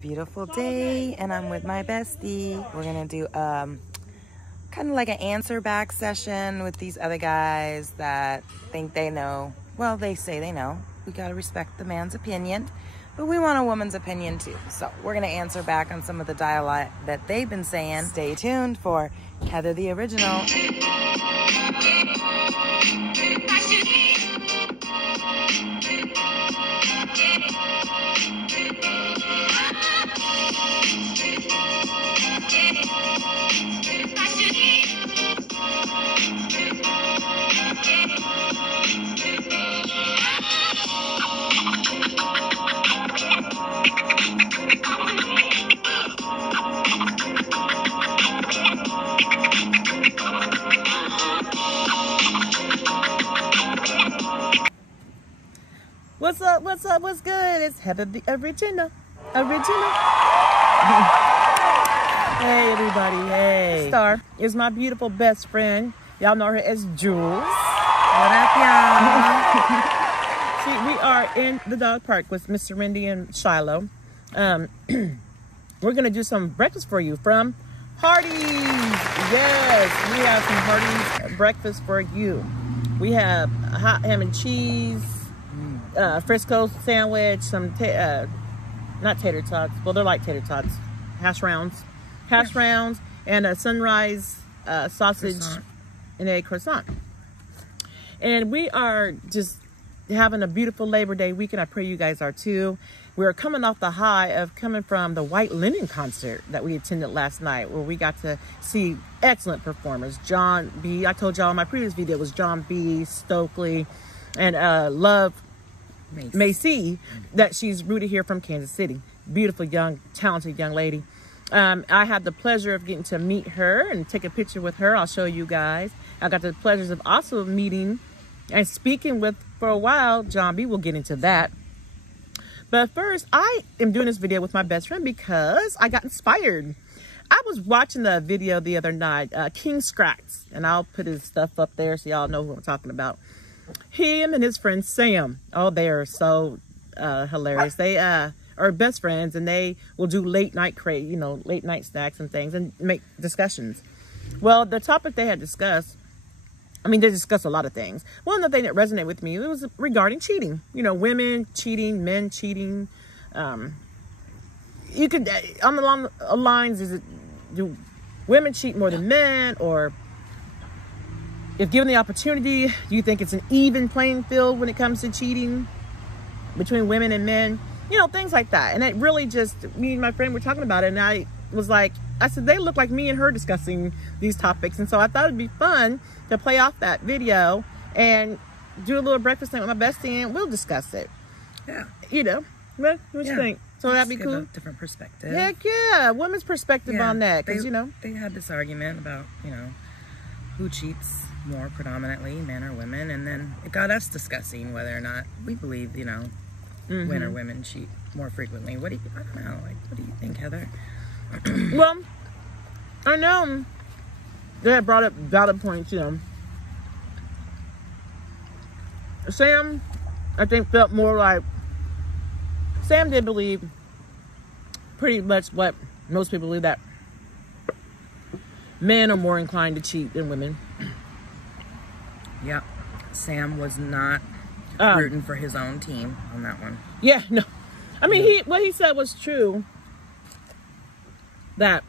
Beautiful day, and I'm with my bestie. We're gonna do kind of like an answer back session with these other guys that think they know. Well, they say they know. We gotta respect the man's opinion, but we want a woman's opinion too. So we're gonna answer back on some of the dialogue that they've been saying. Stay tuned for Heather the Original. What's up, what's good? It's Heather the Original. Hey, everybody, hey. Star is my beautiful best friend. Y'all know her as Jules. What up, y'all? See, we are in the dog park with Mr. Randy and Shiloh. We're going to do some breakfast for you from Hardee's. Yes, we have some Hardee's breakfast for you. We have hot ham and cheese, Frisco sandwich, some not tater tots, well, they're like tater tots, hash rounds, and a sunrise sausage croissant. And a croissant. And we are just having a beautiful Labor Day weekend. I pray you guys are too. We're coming off the high of coming from the White Linen concert that we attended last night, where we got to see excellent performers. John B, I told y'all in my previous video, it was John B, Stokely, and Love Macy, that she's rooted here from Kansas City. Beautiful, young, talented young lady. I had the pleasure of getting to meet her and take a picture with her. I'll show you guys. I got the pleasures of also meeting and speaking with, for a while, John B. We'll get into that. But first, I am doing this video with my best friend because I got inspired. I was watching the video the other night, King Schratz, and I'll put his stuff up there so y'all know who I'm talking about. Him and his friend Sam, oh, they are so hilarious. They are best friends, and they will do late night snacks and things, and make discussions. Well, the topic they had discussed, I mean, they discussed a lot of things. One of the things that resonated with me, it was regarding cheating. You know, women cheating, men cheating. You could, along the lines, do women cheat more than men, or if given the opportunity, do you think it's an even playing field when it comes to cheating between women and men? You know, things like that. And it really just, me and my friend were talking about it, and I was like, I said, they look like me and her discussing these topics. And so I thought it'd be fun to play off that video and do a little breakfast night with my bestie, and we'll discuss it. Yeah. You know, what you think? So that'd be cool? A different perspective. Heck yeah, women's perspective on that. Because, you know, they had this argument about, you know, who cheats more predominantly, men or women, and then it got us discussing whether or not we believe, you know, men or women cheat more frequently. What do you, I don't know, like, what do you think, Heather? Well, I know they had brought up valid points, you know. Sam, I think, felt more like, Sam did believe pretty much what most people believe, that men are more inclined to cheat than women. Yeah, Sam was not rooting for his own team on that one. Yeah, no. I mean, what he said was true, that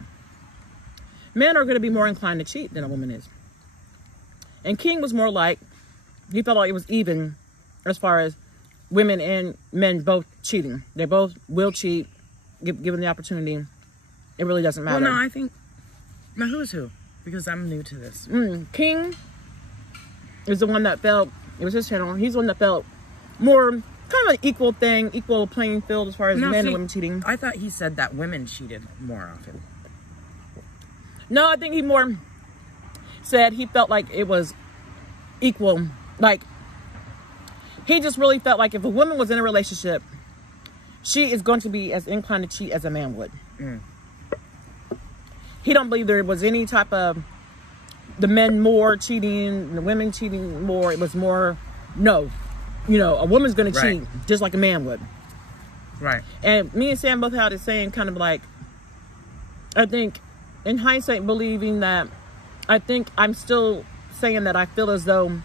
men are going to be more inclined to cheat than a woman is. And King was more like, he felt like it was even as far as women and men both cheating. They both will cheat, given the opportunity. It really doesn't matter. Well, no, I think, now who's who? Because I'm new to this. King is the one that felt, it was his channel, he's the one that felt more kind of an equal thing, equal playing field as far as men and women cheating. I thought he said that women cheated more often. No, I think he more said he felt like it was equal. Like, he just really felt like if a woman was in a relationship, she is going to be as inclined to cheat as a man would. He don't believe there was any type of the men more cheating, the women cheating more. It was more, no, you know, a woman's going to cheat just like a man would. Right. And me and Sam both had the same kind of like, I think, in hindsight, believing that, I think I'm still saying that I feel as though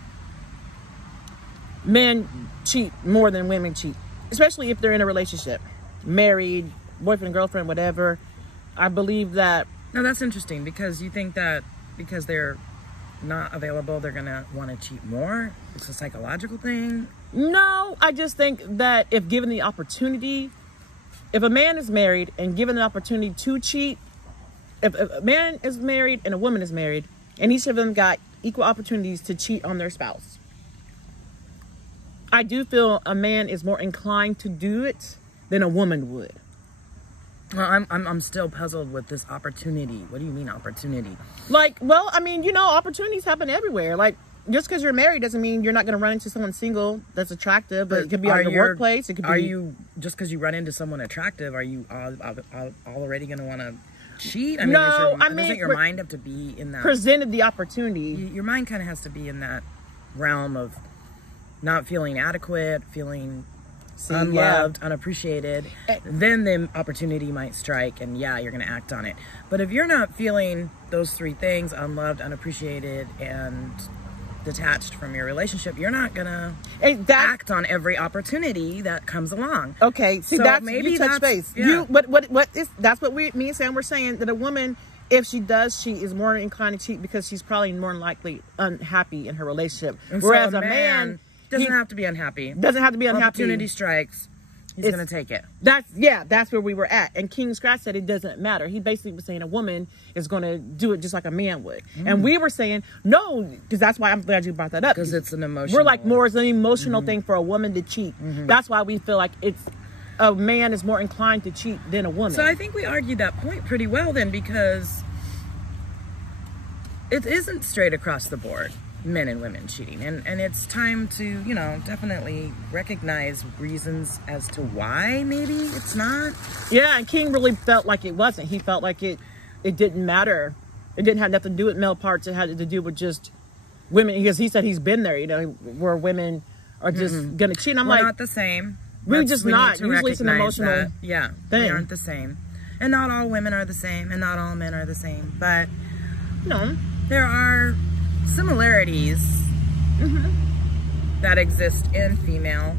men cheat more than women cheat, especially if they're in a relationship, married, boyfriend, girlfriend, whatever. I believe that. No, that's interesting, because you think that because they're not available, they're gonna want to cheat more. It's a psychological thing. No, I just think that if given the opportunity, if a man is married and given the opportunity to cheat, if a man is married and a woman is married, and each of them got equal opportunities to cheat on their spouse, I do feel a man is more inclined to do it than a woman would. Well, I'm still puzzled with this opportunity. What do you mean opportunity? Like, well, I mean, you know, opportunities happen everywhere. Like, just because you're married doesn't mean you're not going to run into someone single that's attractive. But it could be on your workplace. It could be. Are you, just because you run into someone attractive, are you already going to want to cheat? I mean, no, doesn't your mind have to be in that? Presented the opportunity. Your mind kind of has to be in that realm of not feeling adequate, feeling unloved, unappreciated. Then the opportunity might strike, and yeah, you're going to act on it. But if you're not feeling those three things, unloved, unappreciated, and detached from your relationship, you're not going to act on every opportunity that comes along. Okay, see, so that's maybe you touch base. Yeah. That's what me and Sam were saying, that a woman, if she does cheat, is more inclined to cheat because she's probably more likely unhappy in her relationship. And whereas so a man doesn't have to be unhappy. Doesn't have to be unhappy. Opportunity strikes. He's going to take it. That's where we were at. And King Schratz said it doesn't matter. He basically was saying a woman is going to do it just like a man would. And we were saying, no, because that's why I'm glad you brought that up. Because it's an emotional. We're like, more as an emotional thing for a woman to cheat. That's why we feel like a man is more inclined to cheat than a woman. So I think we argued that point pretty well then, because it isn't straight across the board, men and women cheating, and it's time to, you know, definitely recognize reasons as to why maybe it's not. Yeah, and King really felt like it wasn't. He felt like it didn't matter. It didn't have nothing to do with male parts. It had to do with just women, because he said he's been there, you know, where women are just gonna cheat. And I'm We're like, not the same. We're just not. Usually it's an emotional thing. We aren't the same, and not all women are the same, and not all men are the same. But no, there are similarities that exist in female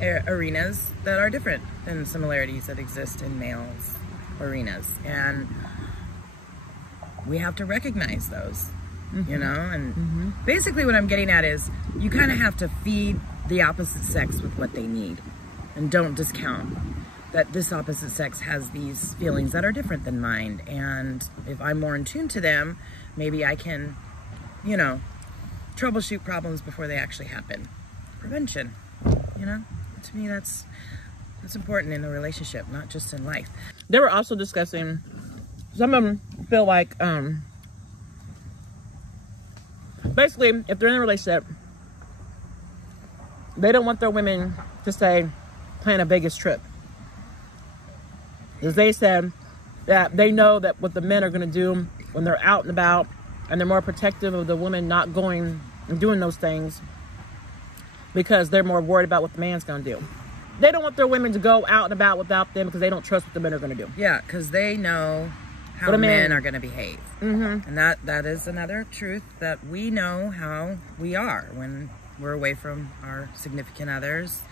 arenas that are different than similarities that exist in males arenas, and we have to recognize those, you know. And basically what I'm getting at is you kind of have to feed the opposite sex with what they need, and don't discount that this opposite sex has these feelings that are different than mine, and if I'm more in tune to them, maybe I can, you know, troubleshoot problems before they actually happen. Prevention, you know? To me, that's important in a relationship, not just in life. They were also discussing, some of them feel like, basically, if they're in a relationship, they don't want their women to say, plan a Vegas trip. Because they said that they know that what the men are going to do when they're out and about, and they're more protective of the women not going and doing those things because they're more worried about what the man's going to do. They don't want their women to go out and about without them because they don't trust what the men are going to do. Yeah, because they know how men are going to behave. And that is another truth, that we know how we are when we're away from our significant others.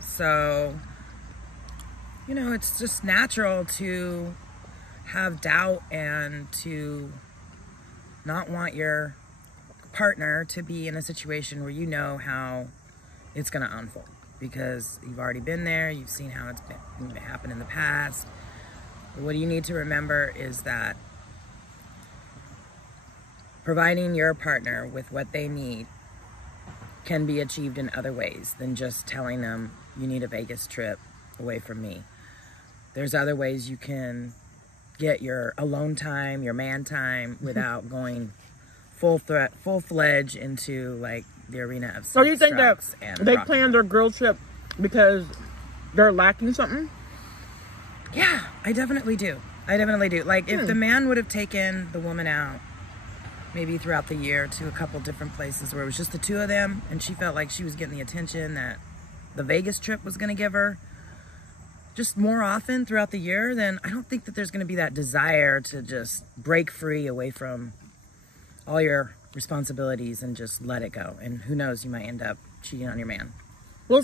So, you know, it's just natural to have doubt and to not want your partner to be in a situation where you know how it's going to unfold, because you've already been there, you've seen how it's been happen in the past. But what you need to remember is that providing your partner with what they need can be achieved in other ways than just telling them you need a Vegas trip away from me. There's other ways you can get your alone time, your man time, without going full-fledged into like the arena of sex. So you think that they planned their girl trip because they're lacking something? Yeah, I definitely do. Like, if the man would have taken the woman out maybe throughout the year to a couple different places where it was just the two of them, and she felt like she was getting the attention that the Vegas trip was going to give her just more often throughout the year, then I don't think that there's going to be that desire to just break free away from all your responsibilities and just let it go. And who knows, you might end up cheating on your man. Well,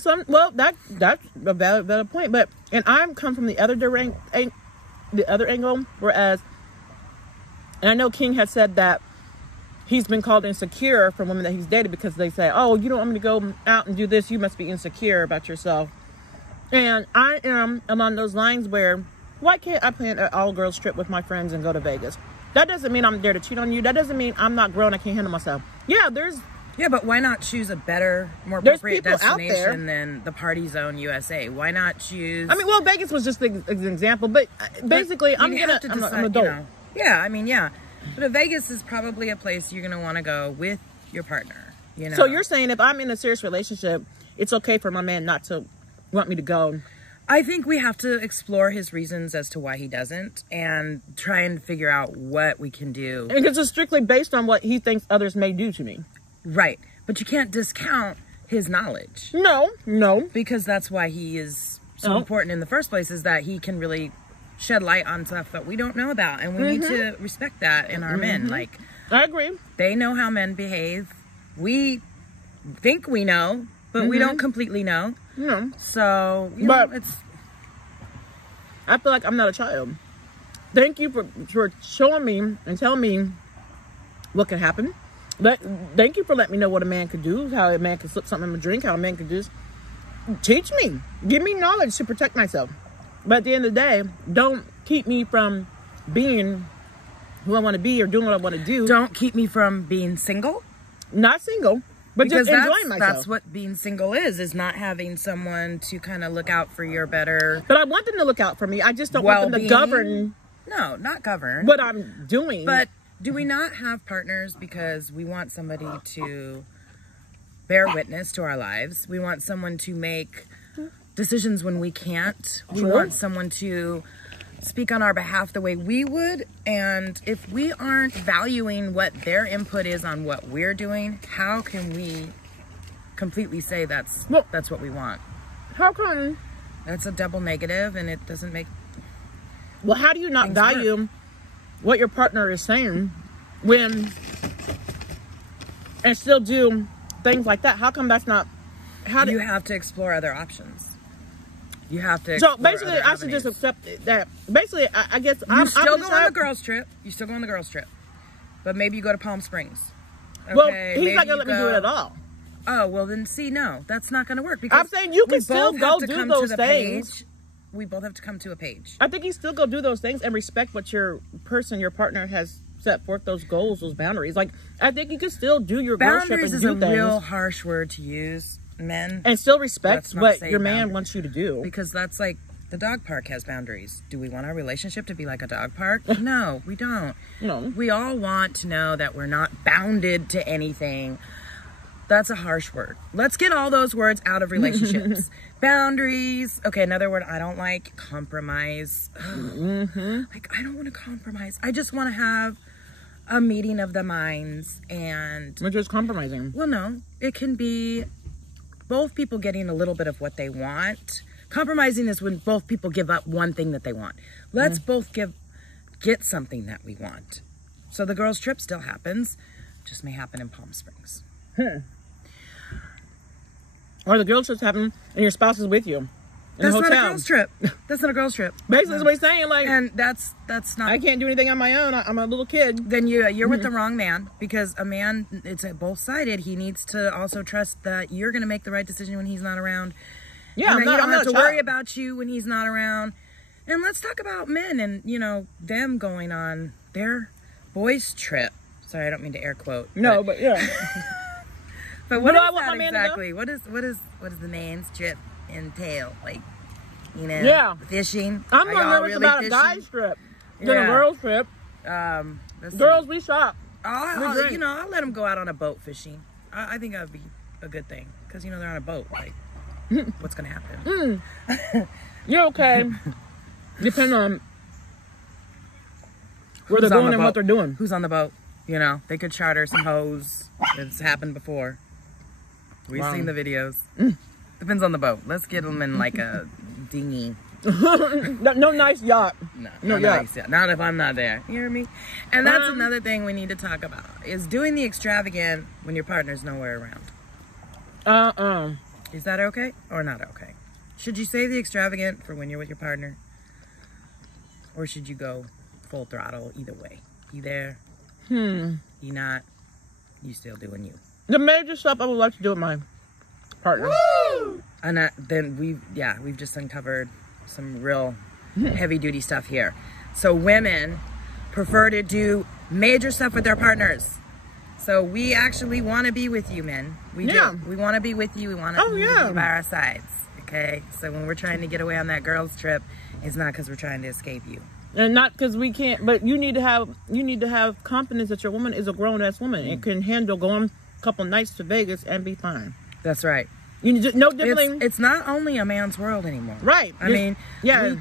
that's a valid point. But and I'm come from the other angle, whereas, and I know King has said that he's been called insecure from women that he's dated because they say, "Oh, you don't want me to go out and do this. You must be insecure about yourself." And I am along those lines where, why can't I plan an all-girls trip with my friends and go to Vegas? That doesn't mean I'm there to cheat on you. That doesn't mean I'm not grown. I can't handle myself. Yeah, but why not choose a better, more appropriate destination than the Party Zone USA? Why not choose? I mean, well, Vegas was just an example, but basically, I'm an adult. You know, yeah, I mean, yeah. But Vegas is probably a place you're going to want to go with your partner. You know. So you're saying if I'm in a serious relationship, it's okay for my man not to want me to go? I think we have to explore his reasons as to why he doesn't and try and figure out what we can do. And because it's strictly based on what he thinks others may do to me. Right. But you can't discount his knowledge. No. Because that's why he is so important in the first place, is that he can really shed light on stuff that we don't know about. And we need to respect that in our men. Like, I agree. They know how men behave. We think we know, but we don't completely know. No. So, you know, I feel like I'm not a child. Thank you for showing me and telling me what can happen. Thank you for letting me know what a man could do, how a man can slip something in my drink, how a man could do this. Teach me. Give me knowledge to protect myself. But at the end of the day, don't keep me from being who I want to be or doing what I want to do. Don't keep me from being single. Not single. But because just enjoying myself. That's what being single is not having someone to kind of look out for your better. But I want them to look out for me. I just don't want them to govern. No, not govern. What I'm doing. But do we not have partners because we want somebody to bear witness to our lives? We want someone to make decisions when we can't. We want someone to speak on our behalf the way we would. And if we aren't valuing what their input is on what we're doing, how can we completely say that's what we want? How come? That's a double negative, and it doesn't make... Well, how do you not value what your partner is saying and still do things like that? How come that's not... You have to explore other options. You have to. So basically, I should just accept that. Basically, I guess I'm still going on the girls' trip. You still go on the girls' trip, but maybe you go to Palm Springs. Okay, well, he's not gonna let me do it at all. Oh well, then no, that's not gonna work. Because I'm saying you can still go do those things. We both have to come to a page. I think you still go do those things and respect what your partner has set forth, those goals, those boundaries. Like, I think you can still do your girls' trip and do things. Boundaries is a real harsh word to use. Men and still respect what your man wants you to do, because that's like the dog park has boundaries. Do we want our relationship to be like a dog park? No, we don't. No, we all want to know that we're not bounded to anything. That's a harsh word. Let's get all those words out of relationships. Boundaries. Okay, another word I don't like: compromise. Like, I don't want to compromise. I just want to have a meeting of the minds. And which is compromising? Well, no, it can be both people getting a little bit of what they want. Compromising is when both people give up one thing that they want. Let's both get something that we want. So the girls' trip still happens, just may happen in Palm Springs. Or the girls' trips happen and your spouse is with you. That's not a girls' trip. That's not a girls' trip. Basically, that's what he's saying. Like, and that's not. I can't do anything on my own. I'm a little kid. Then you're with the wrong man, because a man, it's both-sided. He needs to also trust that you're going to make the right decision when he's not around. Yeah, and you don't have to worry about you when he's not around. And let's talk about men and them going on their boys' trip. Sorry, I don't mean to air quote. No, but yeah. But what is that exactly? What is the man's trip entail? Like, fishing? I'm more nervous about a guy's trip than a girl's trip. Girls, we shop. I'll let them go out on a boat fishing. I think that would be a good thing, because they're on a boat. Like, what's gonna happen? You're okay. Depending on where they're going and what they're doing. Who's on the boat? They could charter some hoes. It's happened before. We've seen the videos. Depends on the boat. Let's get them in like a dinghy. No nice yacht. No yacht. Nice yacht. Not if I'm not there. You hear me? And that's another thing we need to talk about, is doing the extravagant when your partner's nowhere around. Is that okay or not okay? Should you save the extravagant for when you're with your partner? Or should you go full throttle either way? You there? You not? You still doing you? The major stuff I would like to do with my partner. Woo! And then we've just uncovered some real heavy duty stuff here. So women prefer to do major stuff with their partners. So we actually want to be with you, men. We do. We want to be with you. We want to be by our sides. Okay? So when we're trying to get away on that girls trip, it's not because we're trying to escape you. And not because we can't, but you need to have confidence that your woman is a grown-ass woman and can handle going a couple nights to Vegas and be fine. That's right. You need to, no different. It's not only a man's world anymore. Right. I mean,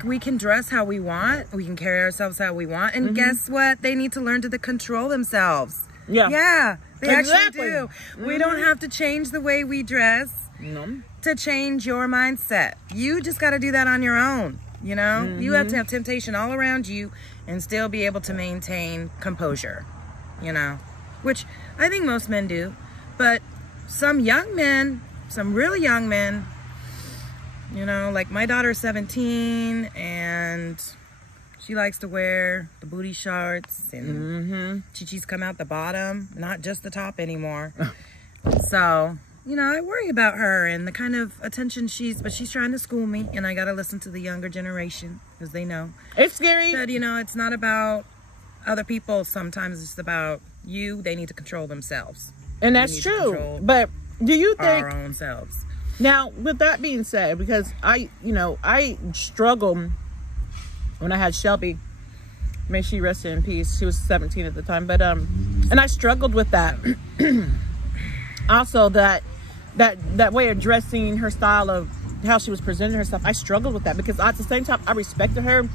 we can dress how we want. We can carry ourselves how we want. And guess what? They need to learn to control themselves. Yeah, they actually do. We don't have to change the way we dress to change your mindset. You just got to do that on your own. You know, you have to have temptation all around you and still be able to maintain composure, you know, which I think most men do. But some young men, some really young men, you know, like my daughter's 17 and she likes to wear the booty shorts and chichis come out the bottom, not just the top anymore. So, you know, I worry about her and the kind of attention but she's trying to school me, and I got to listen to the younger generation because they know. It's scary. But, you know, it's not about other people. Sometimes it's about you. They need to control themselves. And that's true. But do you think our own selves? Now, with that being said, because I struggled when I had Shelby. May she rest in peace. She was 17 at the time. But, and I struggled with that. Also, that way of dressing, her style of how she was presenting herself, I struggled with that because at the same time I respected her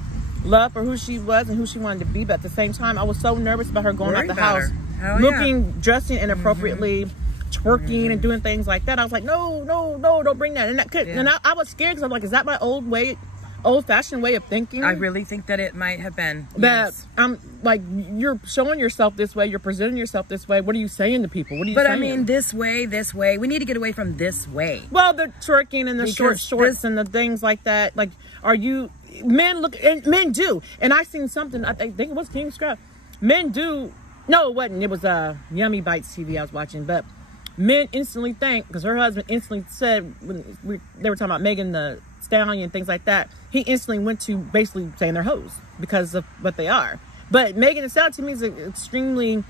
love for who she was and who she wanted to be, but at the same time I was so nervous about her going out the house dressing inappropriately, twerking and doing things like that. I was like, no, don't bring that. And I was scared because I'm like, is that my old-fashioned way of thinking? I really think that it might have been. That I'm like, you're showing yourself this way, you're presenting yourself this way. What are you saying to people? What are you saying? But I mean, this way. We need to get away from this way. Well, the twerking and the short shorts and the things like that. Like, men do. And I seen something, I think it was King Schratz. Men do. No, it wasn't. It was Yummy Bites TV I was watching. But men instantly think, because her husband instantly said, when they were talking about Megan the Stallion and things like that, he instantly went to basically saying they're hoes because of what they are. But Megan Thee Stallion to me is extremely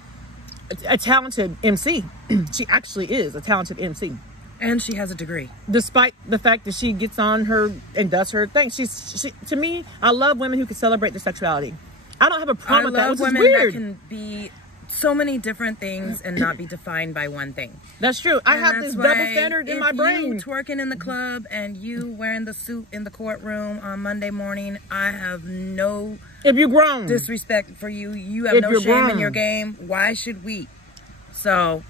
a talented MC. She actually is a talented MC. And she has a degree. Despite the fact that she gets on her and does her thing. She to me, I love women who can celebrate their sexuality. I don't have a problem with that, which is weird. I love women that can be so many different things and not be defined by one thing. That's true. I have this double standard in my brain. You twerking in the club and you wearing the suit in the courtroom on Monday morning, I have no disrespect for you. You have no shame in your game. Why should we? So,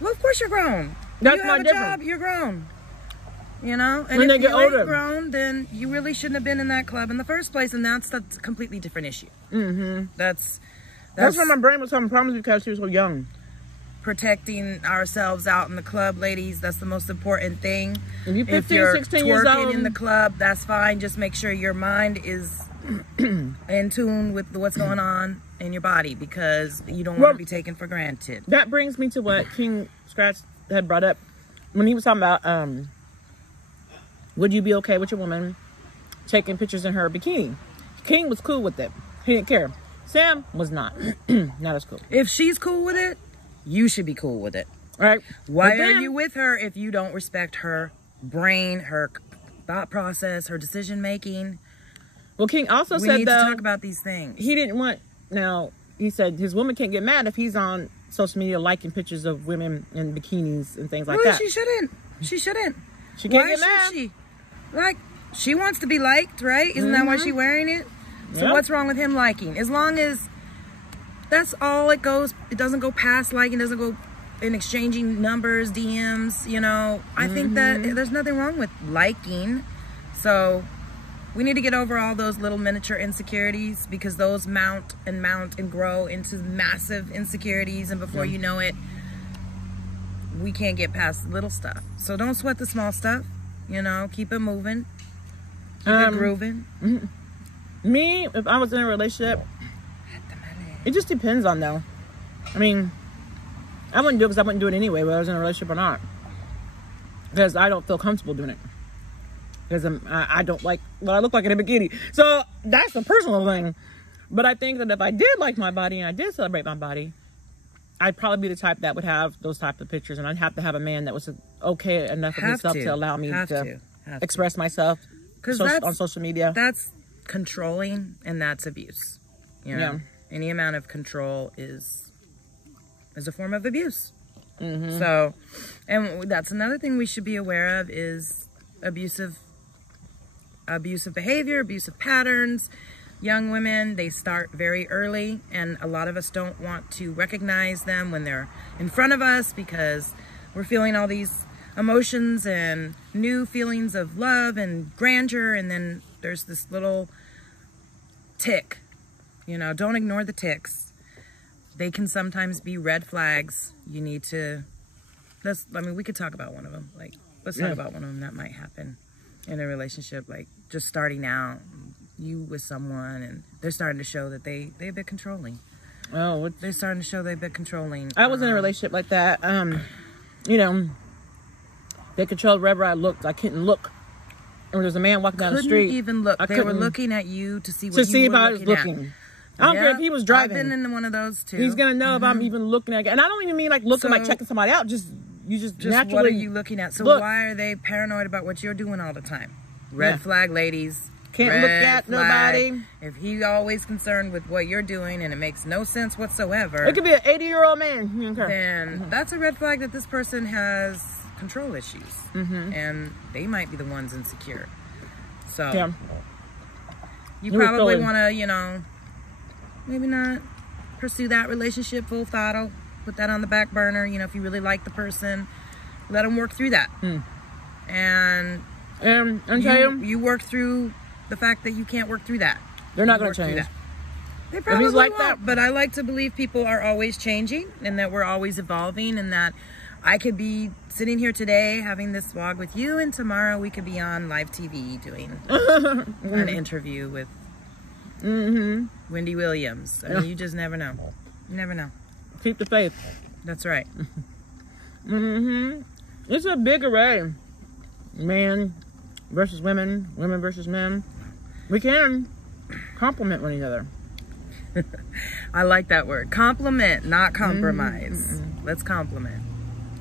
well, of course you're grown. That's you have a job, you're grown. You know? And when if they get you older, ain't grown, then you really shouldn't have been in that club in the first place, and that's a completely different issue. That's why my brain was having problems because she was so young. Protecting ourselves out in the club, ladies, that's the most important thing. If you're 15, you're 16 years old in the club, that's fine. Just make sure your mind is in tune with what's going on in your body, because you don't want to be taken for granted. That brings me to what King Schratz had brought up when he was talking about would you be okay with your woman taking pictures in her bikini? King was cool with it. He didn't care. Sam was not. Not as cool. If she's cool with it, you should be cool with it. All right. Why are you with her if you don't respect her brain, her thought process, her decision making? Well, King also said, we need to talk about these things. He didn't want, now, he said his woman can't get mad if he's on social media liking pictures of women in bikinis and things like that. She shouldn't. She shouldn't. She can't get mad. She? Like, she wants to be liked, right? Isn't that why she's wearing it? So what's wrong with him liking? As long as that's all it goes, it doesn't go past liking, it in exchanging numbers, DMs, you know, I think that there's nothing wrong with liking. So we need to get over all those little miniature insecurities, because those mount and grow into massive insecurities, and before you know it, we can't get past little stuff. So don't sweat the small stuff, you know, keep it moving, keep it grooving. Me, if I was in a relationship, it just depends on though. I mean, I wouldn't do it because I wouldn't do it anyway, whether I was in a relationship or not, because I don't feel comfortable doing it. Because I don't like what I look like in a bikini. So that's a personal thing. But I think that if I did like my body and I did celebrate my body, I'd probably be the type that would have those type of pictures. And I'd have to have a man that was okay enough of himself to allow me to express myself on social media. That's controlling, and that's abuse. You know? Any amount of control is a form of abuse. So, and that's another thing we should be aware of is abusive behavior, abusive patterns. Young women, they start very early, and a lot of us don't want to recognize them when they're in front of us, because we're feeling all these emotions and new feelings of love and grandeur, and then there's this little tick. You know, don't ignore the ticks. They can sometimes be red flags. You need to, we could talk about one of them. Like, let's talk about one of them that might happen in a relationship, like just starting out, you with someone, and they're starting to show that they're a bit controlling. Oh, they're starting to show they're a bit controlling. I was in a relationship like that. You know, they controlled wherever I looked. I couldn't look. And there's a man walking down the street. Couldn't even look. They were looking at you to see what you were I was looking. I don't care if he was driving. I've been in one of those too. He's gonna know if I'm even looking at it. And I don't even mean like looking, like checking somebody out. Just naturally. What are you looking at? So why are they paranoid about what you're doing all the time? Red flag, ladies. Can't look at nobody. If he's always concerned with what you're doing and it makes no sense whatsoever. It could be an 80-year-old man. Then that's a red flag that this person has control issues. And they might be the ones insecure. So you probably want to, you know, maybe not pursue that relationship full throttle. Put that on the back burner. You know, if you really like the person, let them work through that. And you work through the fact that you can't work through that. They're not going to change. They probably won't, but I like to believe people are always changing, and that we're always evolving, and that I could be sitting here today having this vlog with you, and tomorrow we could be on live TV doing an interview with Wendy Williams. I mean, you just never know. You never know. Keep the faith. That's right. It's a big array. Man versus women, women versus men. We can complement one another. I like that word. Compliment, not compromise. Let's compliment.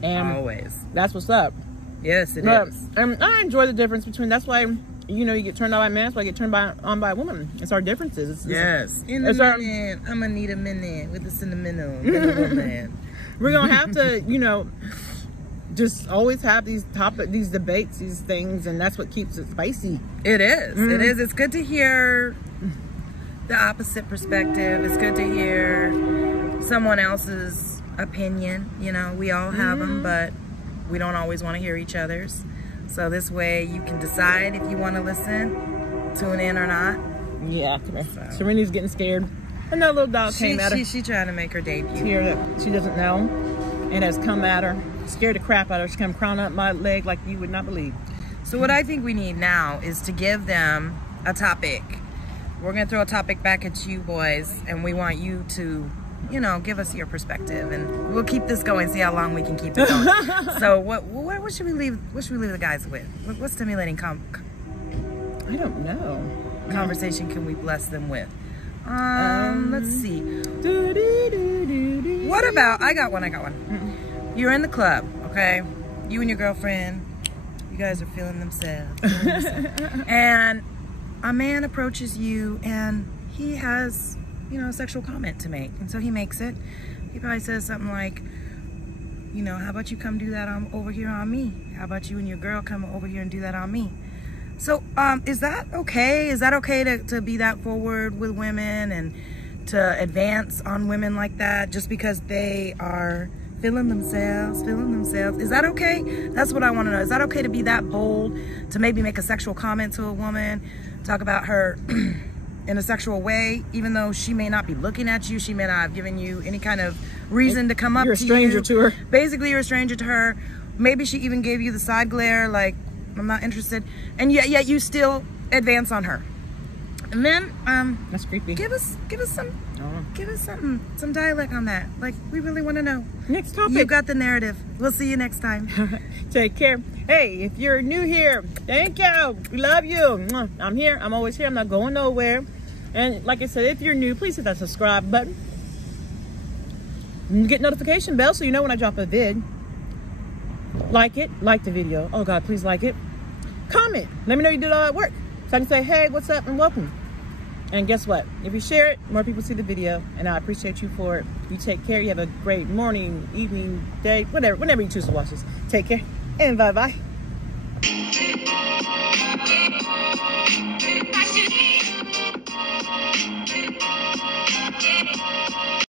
And always. That's what's up. Yes, it is. I enjoy the difference between, that's why, you know, you get turned on by men, that's why I get turned on by women. It's our differences. In a minute, I'm going to need a minute with the sentimental man. We're going to have to, you know, just always have these debates, these things, and that's what keeps it spicy. It is. It is. It's good to hear the opposite perspective. It's good to hear someone else's opinion. You know, we all have them, but we don't always want to hear each other's. So this way you can decide if you want to listen, tune in or not. Yeah, come here. So. Serena's getting scared. Another little dog came at her. She's trying to make her debut. Here that she doesn't know, and has come at her. Scared the crap out of her. She come crawling up my leg like you would not believe. So what I think we need now is to give them a topic. We're going to throw a topic back at you boys, and we want you to, you know, give us your perspective, and we'll keep this going, see how long we can keep it going. So what should we leave the guys with? What stimulating I don't know. Conversation can we bless them with? Let's see. What about, I got one. You're in the club, okay? You and your girlfriend, you guys are feeling themselves. And a man approaches you, and he has, you know, a sexual comment to make. And so he makes it. He probably says something like, you know, how about you come do that over here on me? How about you and your girl come over here and do that on me? So, is that okay? Is that okay to be that forward with women and to advance on women like that just because they are feeling themselves. Is that okay? That's what I want to know. Is that okay to be that bold, to maybe make a sexual comment to a woman, talk about her in a sexual way, even though she may not be looking at you, she may not have given you any kind of reason to come up to you. You're a stranger to her. Basically, you're a stranger to her. Maybe she even gave you the side glare, like, I'm not interested. And yet you still advance on her. And then, that's creepy. Give us some dialect on that. Like, we really want to know. Next topic. You got the narrative. We'll see you next time. Take care. Hey, if you're new here, thank you. We love you. I'm here. I'm always here. I'm not going nowhere. And like I said, if you're new, please hit that subscribe button. Get notification bell so you know when I drop a vid. Like it. Like the video. Oh God, please like it. Comment. Let me know you did all that work. So I can say, hey, what's up and welcome. And guess what? If you share it, more people see the video, and I appreciate you for it. You take care. You have a great morning, evening, day, whatever, whenever you choose to watch this. Take care, and bye-bye.